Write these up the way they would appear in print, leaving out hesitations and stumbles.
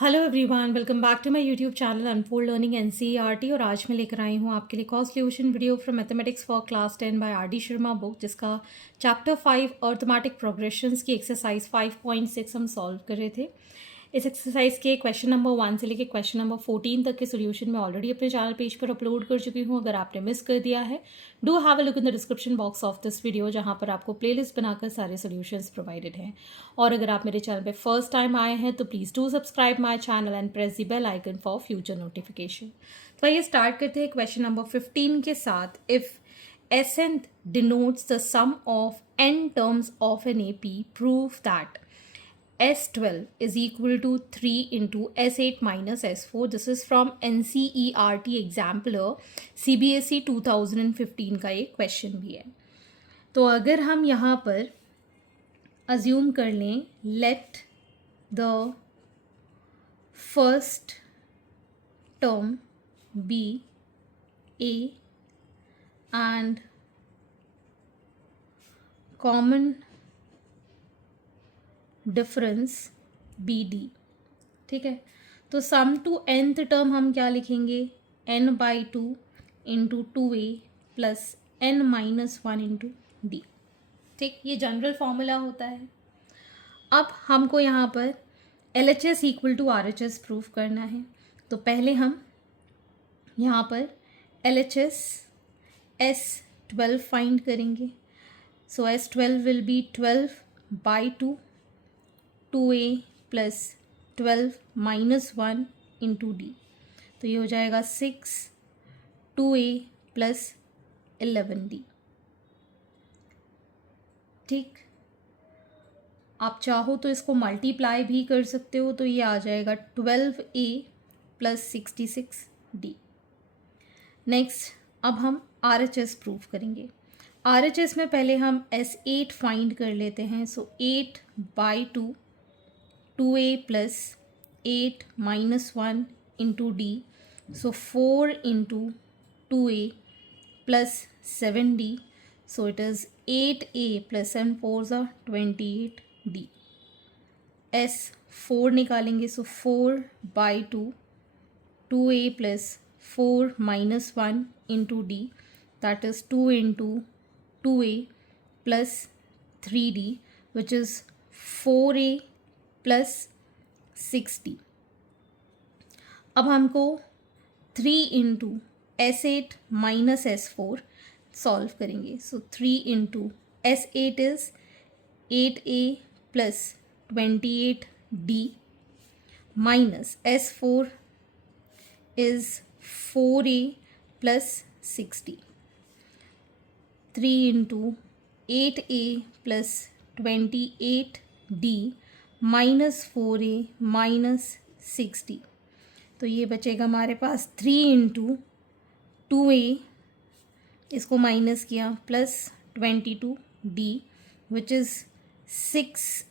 Hello everyone, welcome back to my YouTube channel unfold learning NCERT. और आज मैं लेकर आई हूँ आपके लिए cost solution video from mathematics for class 10 by R D Sharma book, जिसका चैप्टर 5 अर्थमेटिक प्रोग्रेशंस की एक्सरसाइज 5.6 हम सॉल्व कर रहे थे। इस एक्सरसाइज के क्वेश्चन नंबर 1 से लेकर क्वेश्चन नंबर 14 तक के सोल्यूशन मैं ऑलरेडी अपने चैनल पेज पर अपलोड कर चुकी हूँ। अगर आपने मिस कर दिया है, do have a look in the description box of this video, जहाँ पर आपको प्लेलिस्ट बनाकर सारे सोल्यूशंस प्रोवाइडेड हैं। और अगर आप मेरे चैनल पे फर्स्ट टाइम आए हैं तो please do subscribe my channel and press the bell icon for future notification. तो आइए स्टार्ट करते हैं क्वेश्चन नंबर 15 के साथ। If Sn denotes the sum of n terms of an AP, prove that S12 is equal to 3 into S8 minus S4. This is from NCERT Exampler CBSE 2015 का एक question भी है। तो अगर हम यहाँ पर अज्यूम कर लें, let the first term be A and common difference be D. ठीक है, तो सम टू nth टर्म हम क्या लिखेंगे, n/2 into 2a plus n-1 into d. ठीक, ये जनरल फॉर्मूला होता है। अब हमको यहाँ पर LHS equal to RHS proof करना है। तो पहले हम यहाँ पर LHS S12 फाइंड करेंगे। सो S12 will be 12/2 2a plus 12 minus 1 into D. तो ये हो जाएगा 6 2a प्लस 11d। ठीक, आप चाहो तो इसको मल्टीप्लाई भी कर सकते हो, तो ये आ जाएगा 12a प्लस 66d। नेक्स्ट, अब हम RHS प्रूफ करेंगे। RHS में पहले हम S8 फाइंड कर लेते हैं। सो 8/2 2a plus 8 minus 1 into D. So 4 into 2a plus 7d। So it is 8a plus 7 4 28d। S4 निकालेंगे। सो 4/2 2a plus 4 minus 1 into D, that is 2 into 2a plus 3d, which is 4a plus 6d। अब हमको 3 into S8 minus S4 solve करेंगे। सो 3 into S8 is 8a plus 28d minus S4 is 4a plus 6d. 3 into 8a plus 28d minus 4a minus 6d। तो ये बचेगा हमारे पास 3 into 2a, इसको minus किया, plus 22d which is 6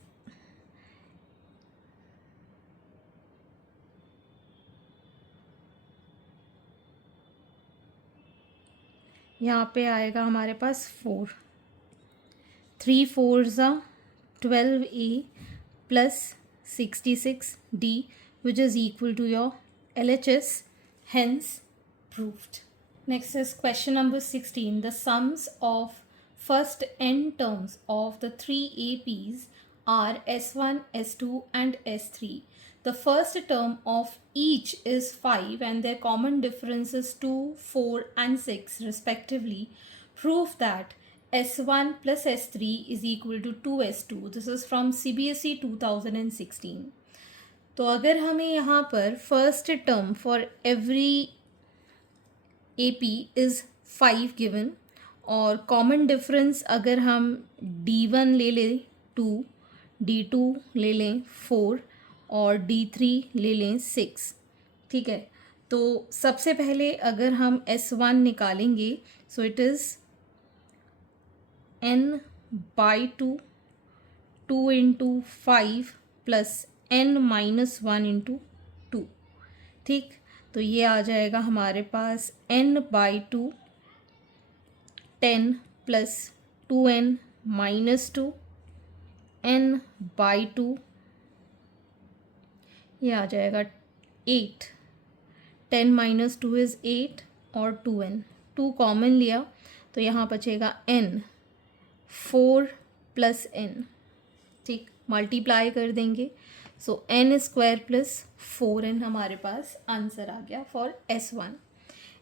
यहाँ पे आएगा हमारे पास 4। 3 4 12a plus 66d which is equal to your LHS, hence proved. Next is question number 16. The sums of first n terms of the three APs are S1, S2 and S3. The first term of each is 5 and their common difference is 2, 4 and 6 respectively. Prove that S1 plus S3 is equal to 2S2. This is from CBSE 2016. तो अगर हमें यहाँ पर first term for every AP is 5 given, और common difference अगर हम D1 ले लें 2, D2 ले लें 4 और D3 ले लें 6। ठीक है, तो सबसे पहले अगर हम S1 निकालेंगे, सो it is n/2 2 into 5 plus n-1 into 2। ठीक, तो ये आ जाएगा हमारे पास n/2 10 plus 2n minus 2 n/2 ये आ जाएगा 8, 10 माइनस 2 इज़ 8 और 2n, 2 कॉमन लिया तो यहाँ बचेगा n, 4 प्लस n, ठीक, मल्टीप्लाई कर देंगे, सो n स्क्वायर प्लस 4n हमारे पास आंसर आ गया फॉर S1।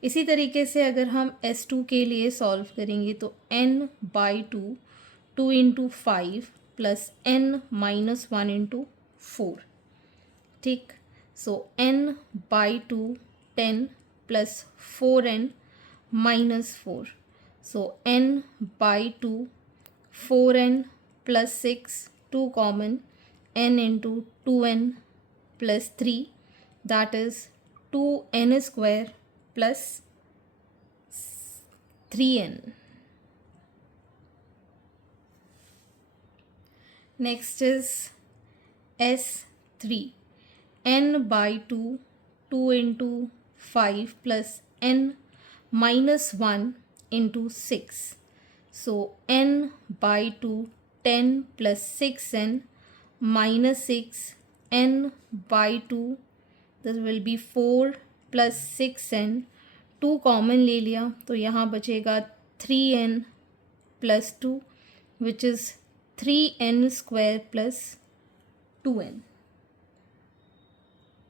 इसी तरीके से अगर हम S2 के लिए सॉल्व करेंगे तो n by 2, 2 into 5 plus n minus 1 into 4, ठीक, सो n by 2 10 plus 4n minus 4, so n by 2 4n plus 6, 2 common, n into 2n plus 3, that is 2n square plus 3n। Next is S3, n by 2, 2 into 5 plus n minus 1 into 6, so n by 2 10 plus 6n minus 6, n by 2, this will be 4 plus 6n, 2 common ले लिया तो यहाँ बचेगा 3n plus 2 which is 3n square plus 2n,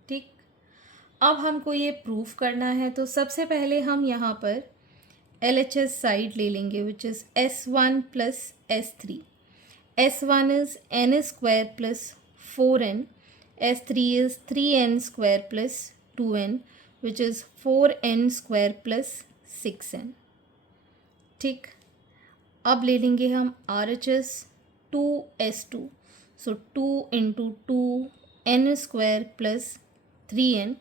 ठीक। अब हमको ये proof करना है तो सबसे पहले हम यहाँ पर LHS साइड ले लेंगे which is S1 plus S3। S1 is n square plus 4n, S3 is 3n square plus 2n which is 4n square plus 6n, ठीक। अब ले लेंगे हम RHS 2S2, so 2 into 2n square plus 3n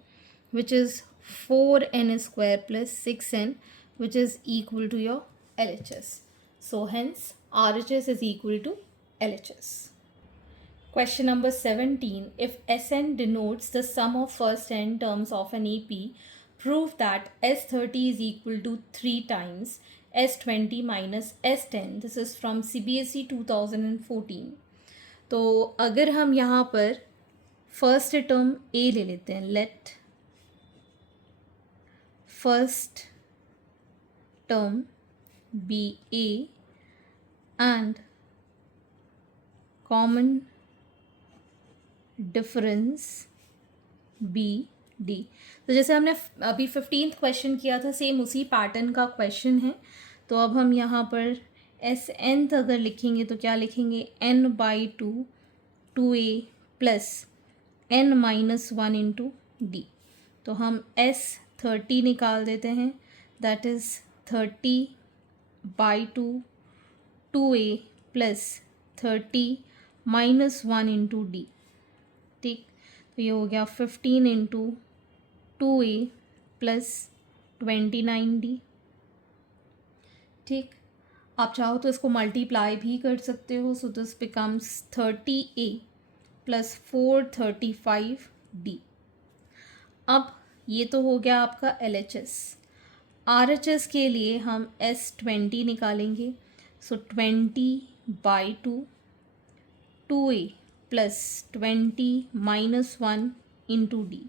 which is 4n square plus 6n which is equal to your LHS. So hence RHS is equal to LHS. Question number 17. If Sn denotes the sum of first n terms of an AP, prove that S30 is equal to 3 times S20 minus S10. This is from CBSE 2014. तो अगर हम यहाँ पर first term A ले लेते हैं, let first term be A and common difference be D. तो जैसे हमने अभी 15th क्वेश्चन किया था सेम उसी पैटर्न का क्वेश्चन है। तो अब हम यहाँ पर एस एन अगर लिखेंगे तो क्या लिखेंगे, n by 2 2a plus n minus 1 into D. तो हम S30 निकाल देते हैं, that is 30 by 2 2a plus 30 minus 1 into d, ठीक। तो ये हो गया 15 इंटू 2a प्लस 29d, ठीक। आप चाहो तो इसको मल्टीप्लाई भी कर सकते हो, so this becomes 30a plus 435d। अब ये तो हो गया आपका LHS। RHS के लिए हम S20 निकालेंगे, सो 20 by 2 2a plus 20 minus 1 into d.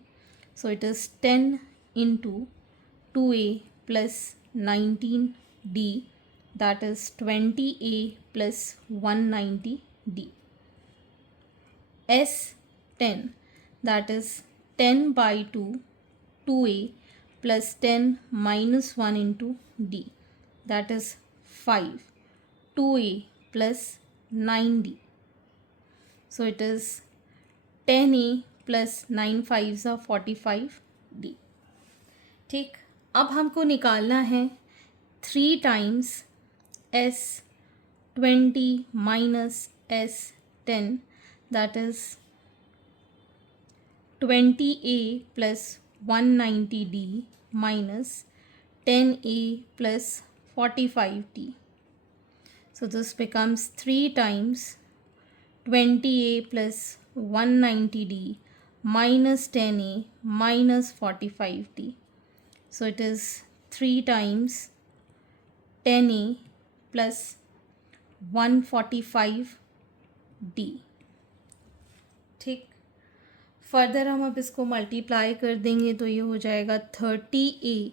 So it is 10 into 2a plus 19d, that is 20a plus 190d. S10, that is 10 by 2 2a plus 10 minus 1 into d, that is 5 2a plus 9d. So it is 10a plus 9 5s are 45d, ठीक। अब हमको निकालना है 3 times S20 minus S10, that is 20a plus 190d minus 10a plus 45d. So this becomes 3 times 20a plus 190d minus 10a minus 45d. So it is 3 times 10a plus 145d, ठीक। Further हम अब इसको multiply कर देंगे तो ये हो जाएगा 30A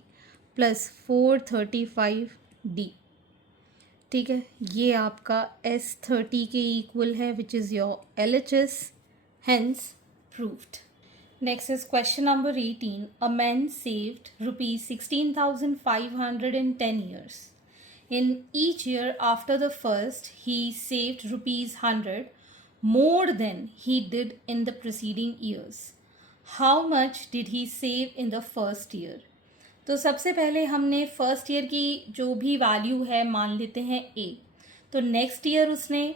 प्लस 435D। ठीक है, ये आपका S30 के इक्वल है which is your LHS, hence proved. Next is question number 18. A man saved rupees 16,500 in 10 years. In each year after the first, he saved rupees 100 more than he did in the preceding years. How much did he save in the first year? तो सबसे पहले हमने first year की जो भी value है मान लेते हैं A। तो नेक्स्ट ईयर उसने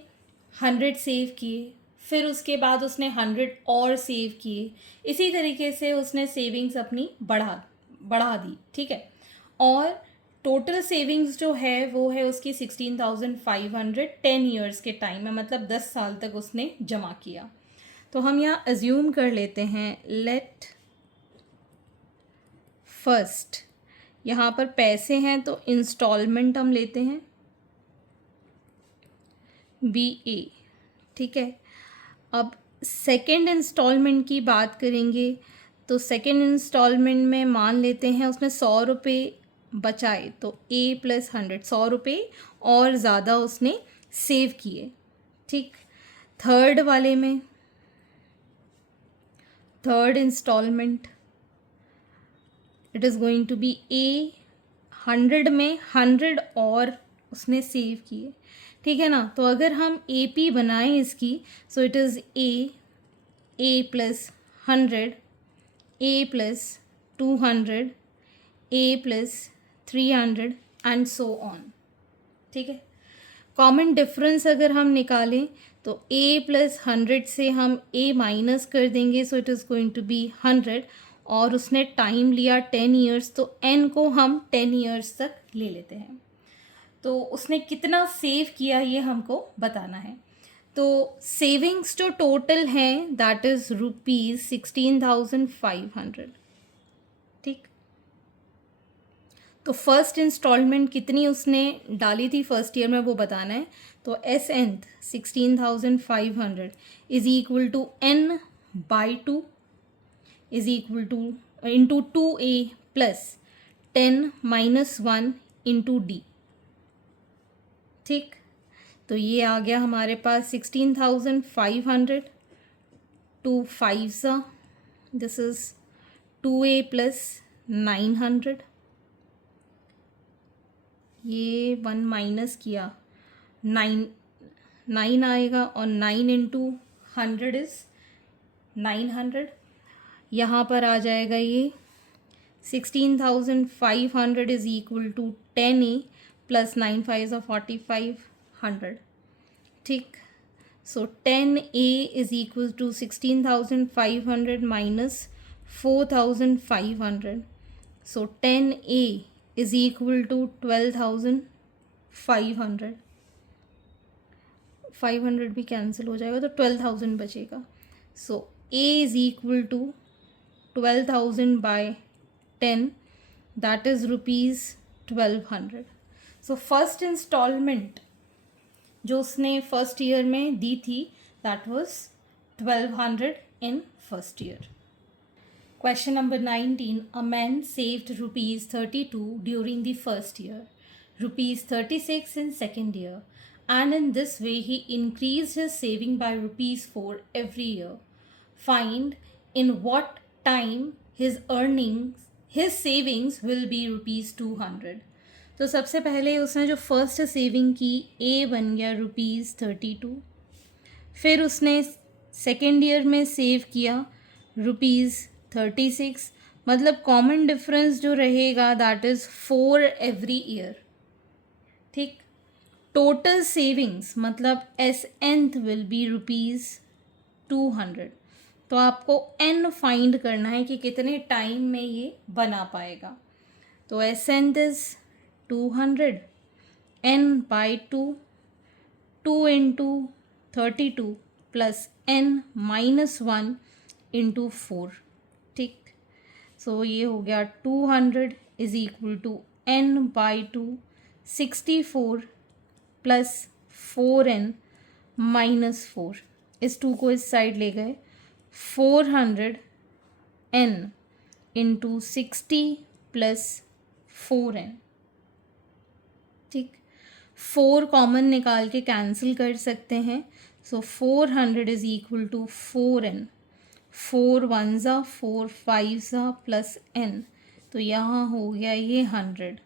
100 सेव किए, फिर उसके बाद उसने 100 और सेव किए। इसी तरीके से उसने सेविंग्स अपनी बढ़ा दी। ठीक है, और टोटल सेविंग्स जो है वो है उसकी 16,500 10 ईयर्स के टाइम में, मतलब 10 साल तक उसने जमा किया। तो हम यहाँ अज्यूम कर लेते हैं, लेट फर्स्ट, यहाँ पर पैसे हैं तो इंस्टॉलमेंट हम लेते हैं BA। ठीक है, अब सेकेंड इंस्टॉलमेंट की बात करेंगे तो सेकेंड इंस्टॉलमेंट में मान लेते हैं उसने 100 रुपये बचाए, तो A प्लस 100, 100 रुपये और ज़्यादा उसने सेव किए। ठीक, थर्ड वाले में third instalment it is going to be A, 100 में 100 और उसने सेव किए। ठीक है ना, तो अगर हम AP बनाएं इसकी, सो it is A plus 100, A plus 200, A plus 300 and so on. ठीक है, कॉमन डिफरेंस अगर हम निकालें तो A प्लस 100 से हम A माइनस कर देंगे, so it is going to be 100, और उसने टाइम लिया 10 ईयर्स, तो N को हम 10 ईयर्स तक ले लेते हैं। तो उसने कितना सेव किया ये हमको बताना है। तो सेविंग्स जो टोटल हैं दैट इज़ रुपीज़ 16,500। ठीक, तो फर्स्ट इंस्टॉलमेंट कितनी उसने डाली थी फर्स्ट ईयर में वो बताना है। तो SNth 16,500 is equal to N by 2 is equal to into 2A plus 10 minus 1 into D। ठीक, तो ये आ गया हमारे पास 16,500, 2 5s, this is 2A plus 900, ये 1 माइनस किया 9 आएगा, और 9 इंटू 100 इज़ 900। यहाँ पर आ जाएगा ये 16,500 is equal to 10A plus 9 5 4500। ठीक, so 10A is equal to 16,500 minus 4,500, so 10A is equal to 12,500। 500 भी कैंसिल हो जाएगा तो 12,000 बचेगा। So A is equal to 12,000 by 10, that is rupees 1,200। So first instalment जो उसने फर्स्ट ईयर में दी थी that was 1,200 in first year. Question number 19. A man saved rupees 32 during the first year, rupees 36 in second year, and in this way he increased his saving by rupees 4 every year. Find in what time his savings will be rupees 200. तो सबसे पहले उसने जो first saving की A बन गया rupees 32, फिर उसने सेकेंड ईयर में सेव किया रुपीज़ 36, मतलब कॉमन डिफरेंस जो रहेगा दैट इज़ 4 एवरी ईयर। ठीक, टोटल सेविंग्स मतलब SNth विल बी रुपीज़ 200। तो आपको N फाइंड करना है कि कितने टाइम में ये बना पाएगा। तो SNth is 200, N by 2, 2 into 32 plus N minus 1 into 4। ठीक, सो ये हो गया 200 is equal to N by 2, 64 plus 4N minus 4, इस 2 को इस साइड ले गए, 400n इंटू 60 प्लस 4n। ठीक, 4 कॉमन निकाल के कैंसिल कर सकते हैं। So 400 is equal to 4n, 4 one ज़ा 4 5 ज़ा प्लस n, तो यहाँ हो गया ये 100।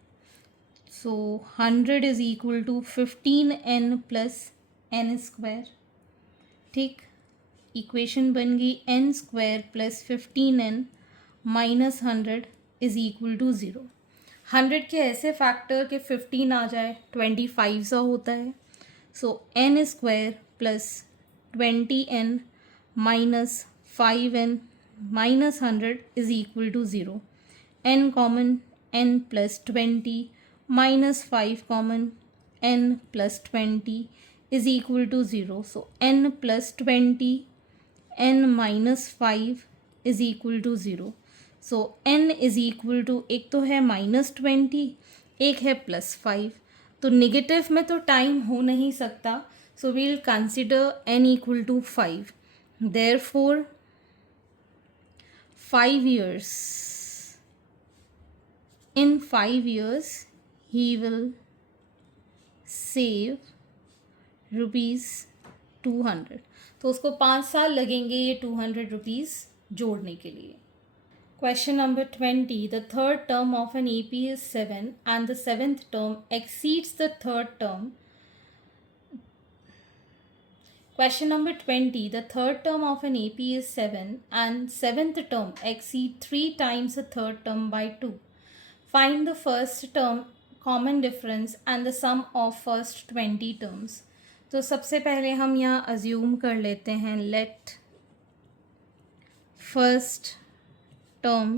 So 100 is equal to 15n plus n square. ठीक, इक्वेशन बन गई n square plus 15n minus 100 is equal to 0। 100 के ऐसे फैक्टर के 15 आ जाए 25 सा होता है। So n square plus 20n minus 5n minus 100 is equal to 0। n common, n plus 20 minus 5 common, n plus 20 is equal to 0। So n plus 20 n minus 5 is equal to 0। So n is equal to, एक तो है -20, एक है +5, तो negative में तो time हो नहीं सकता। So we'll consider n equal to 5। Therefore 5 years, in 5 years he will save ₹200। तो उसको 5 साल लगेंगे ये 200 रुपीज़ जोड़ने के लिए। Question number 20. The third term of an AP is 7 and the seventh term exceeds the third term. Question number 20. The third term of an AP is 7 and seventh term exceeds 3 times the third term by 2. Find the first term common difference and the sum of first 20 terms. तो सबसे पहले हम यहाँ assume कर लेते हैं let first term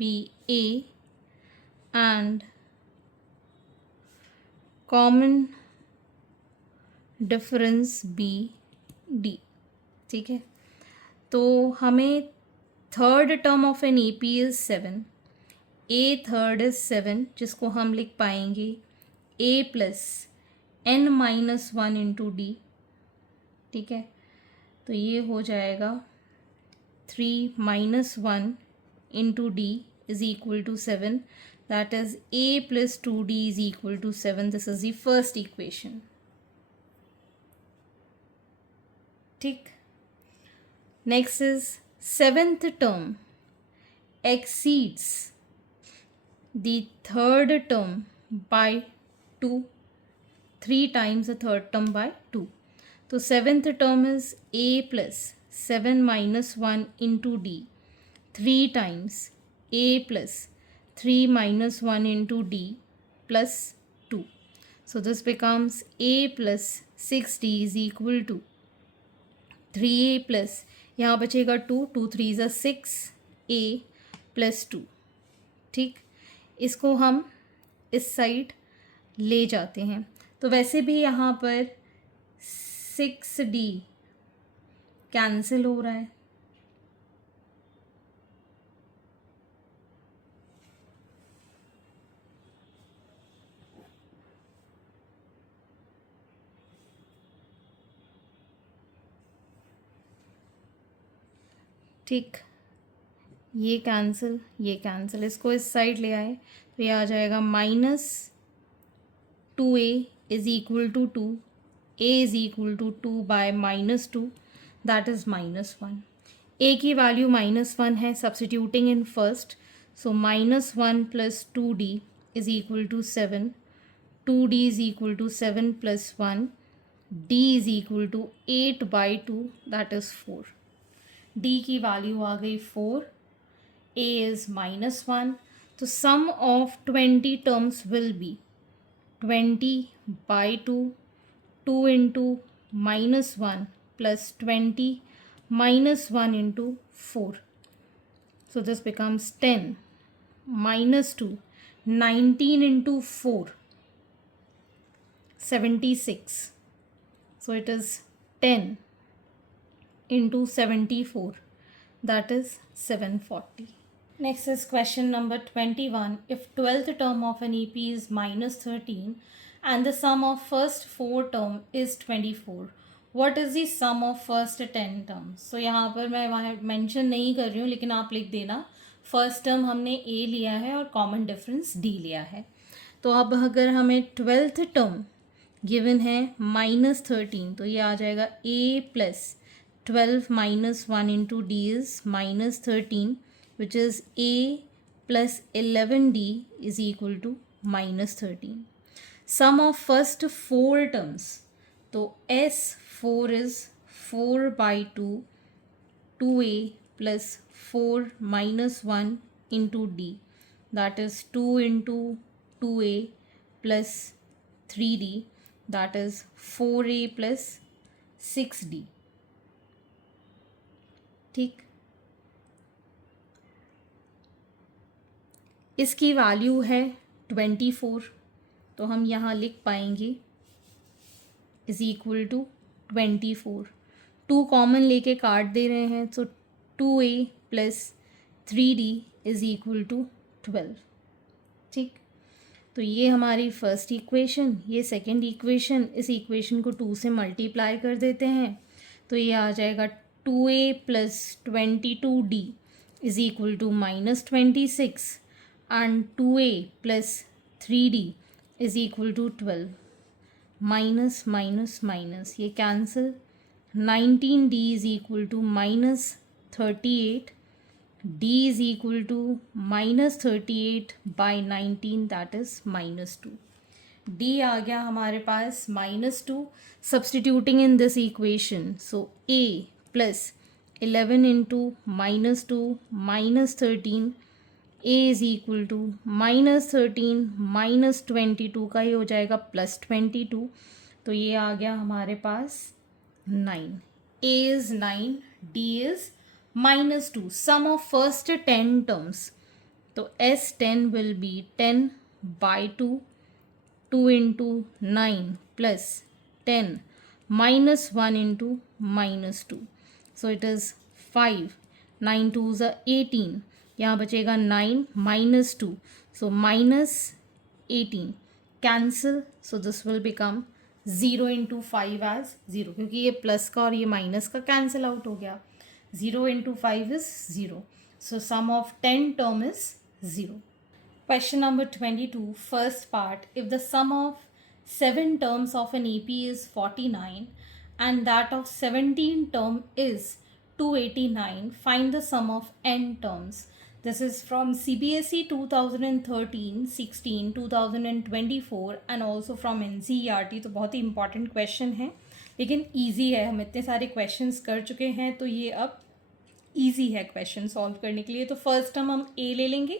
be A and common difference be D। ठीक है, तो हमें third term of an AP is 7, A third is 7, जिसको हम लिख पाएंगे A plus n minus 1 into d. ठीक है, तो ये हो जाएगा 3 minus 1 into d is equal to 7. That is a plus 2d is equal to 7. This is the first equation. ठीक, next is seventh term exceeds the third term by 2, 3 times the third term by 2. तो seventh term is a plus 7 minus 1 into d, 3 times a plus 3 minus 1 into d plus 2. So this becomes a plus 6d is equal to 3a plus, यहाँ बचेगा 2, 2 3 is 6, a plus 2। ठीक, इसको हम इस side ले जाते हैं, तो वैसे भी यहाँ पर 6d कैंसिल हो रहा है। ठीक, ये कैंसिल, ये कैंसिल, इसको इस साइड ले आए तो ये आ जाएगा -2a is equal to 2, a is equal to 2 by -2, that is -1। a की वैल्यू -1 है, substituting in first, so -1 plus 2d is equal to 7, 2d is equal to 7 plus 1, d is equal to 8 by 2, that is 4। d की value आ गई 4, a is -1, तो sum of 20 terms will be 20 by 2, 2 into -1 plus 20 minus 1 into 4. So this becomes 10 minus 2, 19 into 4, 76. So it is 10 into 74, that is 740. Next is question number 21. If 12th term of an EP is -13 and the sum of first 4 term is 24, what is the sum of first 10 terms. So यहाँ पर मैं वहाँ mention नहीं कर रही हूँ, लेकिन आप लिख देना फर्स्ट टर्म हमने ए लिया है और कॉमन डिफरेंस डी लिया है। तो अब अगर हमें 12th टर्म गिवन है -13, तो ये आ जाएगा a plus 12 minus 1 into d is -13, which is a plus 11d is equal to -13। Sum of first 4 terms, तो S4 is 4/2 2a plus 4 minus 1 into d, that is 2 into 2a plus 3d, that is 4a plus 6d। ठीक, इसकी value है 24, तो हम यहाँ लिख पाएंगे is equal to 24। 2 common लेके काट दे रहे हैं, तो 2a plus 3d is equal to 12। ठीक, तो ये हमारी फर्स्ट इक्वेशन, ये सेकंड इक्वेशन, इस इक्वेशन को 2 से मल्टीप्लाई कर देते हैं, तो ये आ जाएगा 2a plus 22d is equal to -26 and 2a plus 3d is equal to 12। Minus minus minus ये cancel, 19d is equal to -38, d is equal to -38 by 19, that is -2। d आ गया हमारे पास -2। Substituting in this equation, so a plus 11 into -2 -13, a is equal to -13 -22 का ही हो जाएगा +22, तो ये आ गया हमारे पास 9। a is 9, d is -2। Sum of first 10 terms, तो S10 will be 10/2 2 into 9 plus 10 minus 1 into -2, so it is 5, 9 2 ज़ 18, यहाँ बचेगा 9 -2, so -18 cancel, so this will become 0 into 5 as 0, क्योंकि ये प्लस का और ये माइनस का कैंसिल आउट हो गया। 0 into 5 is 0. So sum of 10 term is 0. Question number 22, first part. If the sum of 7 terms of an AP is 49 and that of 17 term is 289, find the sum of n terms. This is from CBSE 2013, 16, 2024 and also from NCERT. तो बहुत ही important question है, लेकिन easy है, हम इतने सारे questions कर चुके हैं, तो ये अब ईजी है क्वेश्चन सॉल्व करने के लिए। तो फर्स्ट टर्म हम ए ले लेंगे,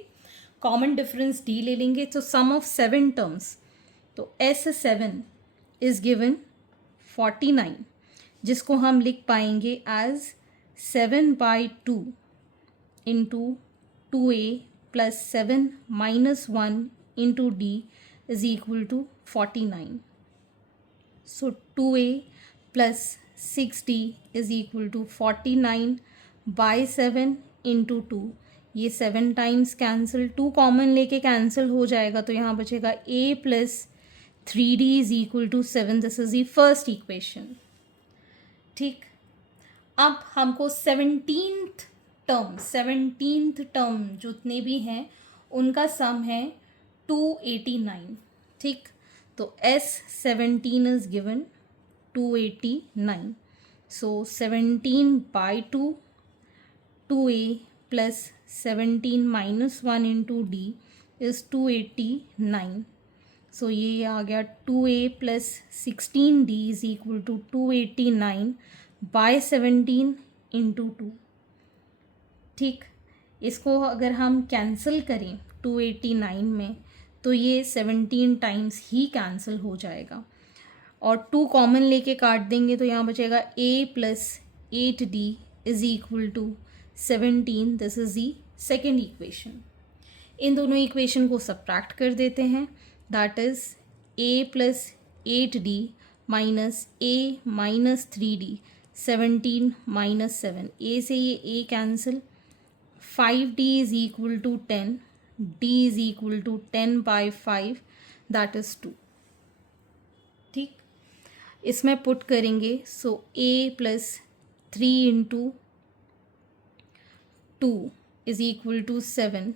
कॉमन डिफरेंस डी ले लेंगे, तो सम ऑफ 7 टर्म्स, तो S7 इज गिवन 49, जिसको हम लिख पाएंगे as 7/2 into 2a plus 7 minus 1 into d is equal to 49। So 2a plus 6d is equal to 49 by 7 into 2, ये 7 टाइम्स कैंसिल, 2 कॉमन लेके कैंसिल हो जाएगा, तो यहाँ बचेगा a plus 3d is equal to 7। This is the first equation. ठीक, अब हमको 17th टर्म जितने भी हैं उनका सम है 289। ठीक, तो S17 is given 289, so 17/2 2a plus 17 minus 1 into d is 289, so ये आ गया 2a plus 16d is equal to 289 by 17 into 2। ठीक, इसको अगर हम कैंसिल करें 289 में, तो ये 17 टाइम्स ही कैंसिल हो जाएगा, और 2 कॉमन लेके काट देंगे, तो यहाँ बचेगा a plus 8d is equal to 17। This is the second equation. इन दोनों इक्वेशन को सब्ट्रैक्ट कर देते हैं, that is a plus 8d minus a minus 3d, 17 minus 7, a से ये a cancel, 5d is equal to 10, d is equal to 10/5, that is 2। ठीक, इसमें पुट करेंगे, so a plus 3 into 2 is equal to 7,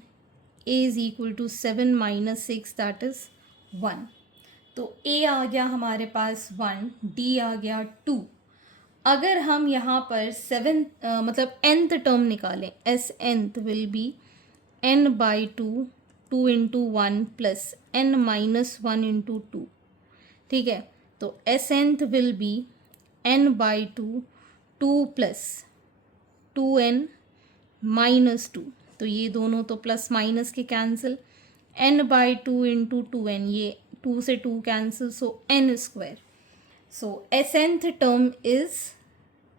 a is equal to 7 minus 6 that is 1। तो a आ गया हमारे पास 1, d आ गया 2। अगर हम यहाँ पर 7 मतलब nth टर्म निकालें, S nth will be n by 2, 2 into 1 plus n minus 1 into 2, ठीक है। तो S nth will be n by 2, 2 plus 2n minus 2, तो ये दोनों तो प्लस माइनस के cancel, n by 2 into 2n, ये 2 से 2 cancel, so n square. So S nth term is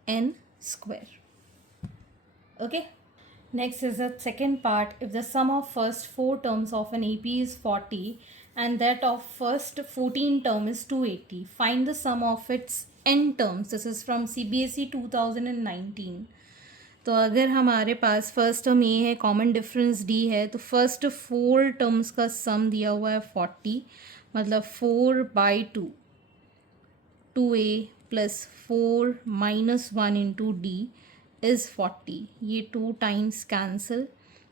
n square. Okay. Next is the second part. If the sum of first 4 terms of an AP is 40 and that of first 14 term is 280, find the sum of its n terms. This is from CBSE 2019. तो अगर हमारे पास first term ए है, common difference D है, तो first 4 terms का सम दिया हुआ है 40, मतलब 4 by 2, 2a plus 4 minus 1 into d is 40। ये 2 times cancel,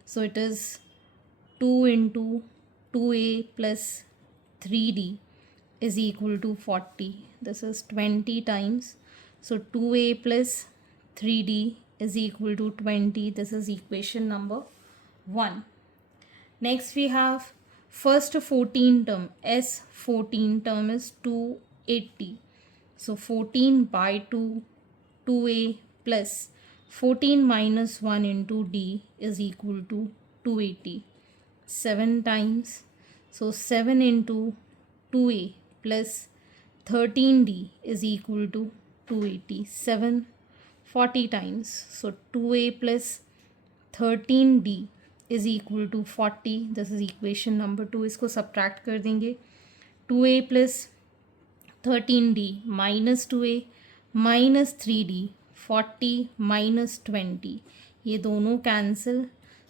so it is 2 into 2a plus 3d is equal to 40। This is 20 times, so 2a plus 3d is equal to 20। This is equation number 1. Next we have first 14 term, S 14 term is 280. So 14 by 2, 2a plus 14 minus 1 into d is equal to 280. 7 times. So 7 into 2a plus 13d is equal to 280. 7 40 times. So 2a plus 13d is equal to 40. This is equation number 2. इसको subtract कर देंगे, 2a plus 13d minus 2a minus 3d, 40 minus 20, ये दोनों कैंसिल,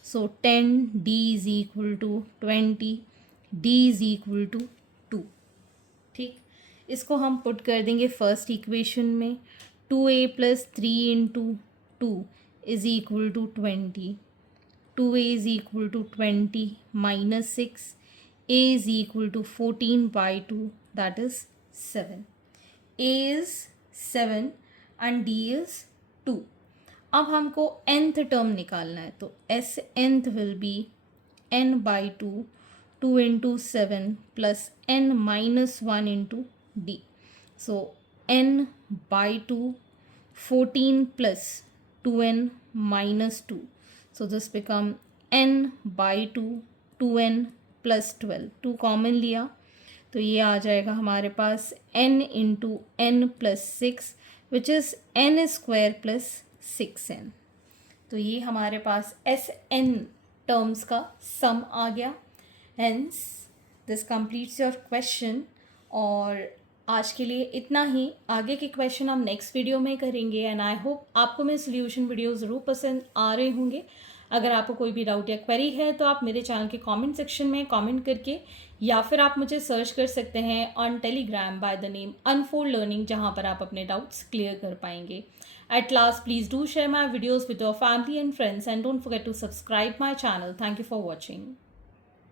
so 10d is equal to 20, d is equal to 2। ठीक, इसको हम put कर देंगे फर्स्ट इक्वेशन में, 2a plus 3 into 2 is equal to 20, 2a is equal to 20 minus 6, a is equal to 14 by 2 that is 7. A is 7 and D is 2. अब हमको nth term निकालना है, तो S nth will be n by 2, 2 into 7 plus n minus 1 into D. So n by 2, 14 plus 2n minus 2. So this become n by 2, 2n plus 12. 2 common लिया, तो ये आ जाएगा हमारे पास n into n plus 6 which is n square plus 6n। तो ये हमारे पास S n terms का सम आ गया। Hence this completes your question. और आज के लिए इतना ही, आगे के क्वेश्चन हम नेक्स्ट वीडियो में करेंगे। एंड आई होप आपको मेरे सोल्यूशन वीडियो ज़रूर पसंद आ रहे होंगे। अगर आपको कोई भी डाउट या क्वेरी है तो आप मेरे चैनल के कमेंट सेक्शन में कमेंट करके, या फिर आप मुझे सर्च कर सकते हैं on Telegram by the name unfold learning, जहां पर आप अपने डाउट्स क्लियर कर पाएंगे। At last, please do share my videos with your family and friends and don't forget to subscribe my channel. Thank you for watching.